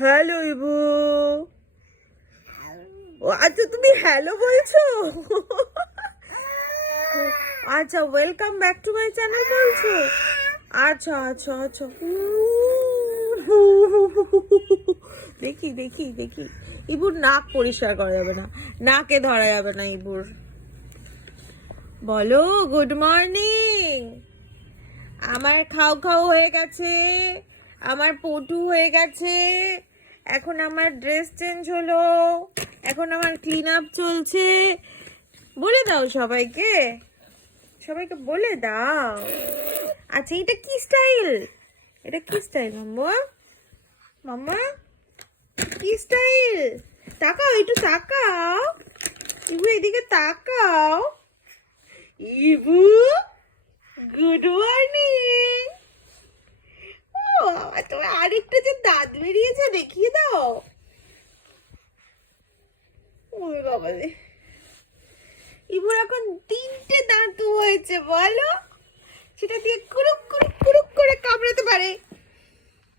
Hello Ibu. ও আচ্ছা, তুমি hello বলছো? আচ্ছা, welcome back to my channel বলছো? আচ্ছা আচ্ছা আচ্ছা। দেখি দেখি দেখি, ইবুর নাক পরিষ্কার করা যাবে না, নাকে ধরা যাবে না ইবুর। বলো গুড মর্নিং। আমার খাও খাও হয়ে গেছে, আমার পটু হয়ে গেছে, এখন আমার ড্রেস চেঞ্জ হলো, এখন আমার ক্লিন আপ চলছে। বলে দাও সবাইকে, সবাইকে বলে দাও। আচ্ছা, এটা কি স্টাইল? এটা কি স্টাইল মাম্মা? মাম্মা কি স্টাইল? তাকাও, একটু তাকাও ইবু, এদিকে তাকাও। Ibu good morning. ও তোমার আরেকটা যে দাঁত বেরিয়েছে দেখিয়ে দাও। ওই বাবা রে, ইবুর এখন 3টে দাঁত হয়েছে বলো, সেটা দিয়ে কুরুক কুরুক কুরুক করে কামড়াতে পারে।